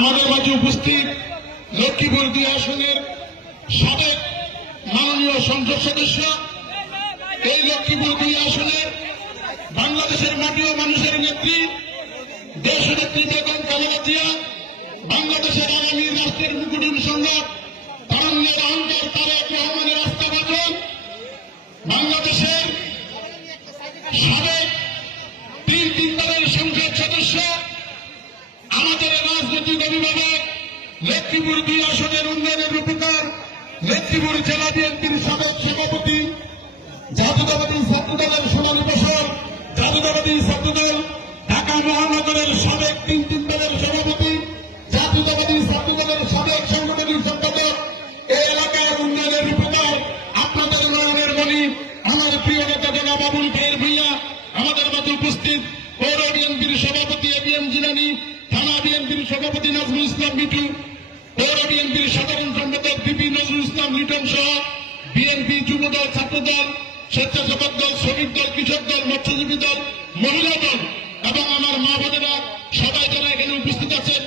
আমাদের মাঝে উপস্থিত লক্ষ্মীপুর 2 আসনের সাবেক মাননীয় সংসদ সদস্য, এই লক্ষ্মীপুর 2 আসনের বাংলাদেশের মাটি ও মানুষের নেত্রী, দেশনেত্রী বেগম খালেদা জিয়া, বাংলাদেশের আগামী রাষ্ট্রের মুকুটুম সম্রাট তারুণ্যের অহংকার তারেক রহমানের আস্থাভাজন, বাংলাদেশের সাবেক 3 সংসদ সদস্য, আমাদের রাজনৈতিক অভিভাবক, লক্ষ্মীপুর 2 আসনের উন্নয়নের রূপকার, লক্ষ্মীপুর জেলা বিএনপির সাবেক সভাপতি, জাতীয়তাবাদী ছাত্রদলের সোনালী বছর, জাতীয়তাবাদী ছাত্রদল ঢাকা মহানগরের সাবেক 3 দলের সভাপতি, জাতীয়তাবাদী ছাত্রদলের সাবেক সাংগঠনিক সম্পাদক, এই এলাকার উন্নয়নের রূপকার, আপনাদের উন্নয়নের মনি আমার প্রিয় নেতা জনাব বাবুল খায়ের ভূঁইয়া, আমাদের মাঝে উপস্থিত পৌর বিএনপির সভাপতি এবিএম জিলানী, থানা বিএনপির সভাপতি নজরুল ইসলাম মিঠু, পৌর বিএনপির সাধারণ সম্পাদক বিপি নজরুল ইসলাম লিটন সহ বিএনপি যুবদল, ছাত্রদল, স্বেচ্ছাসেবক দল, শ্রমিক দল, কৃষক দল, মৎস্যজীবী দল, মহিলা দল এবং আমার মা বোনেরা সবাই যারা এখানে উপস্থিত আছেন,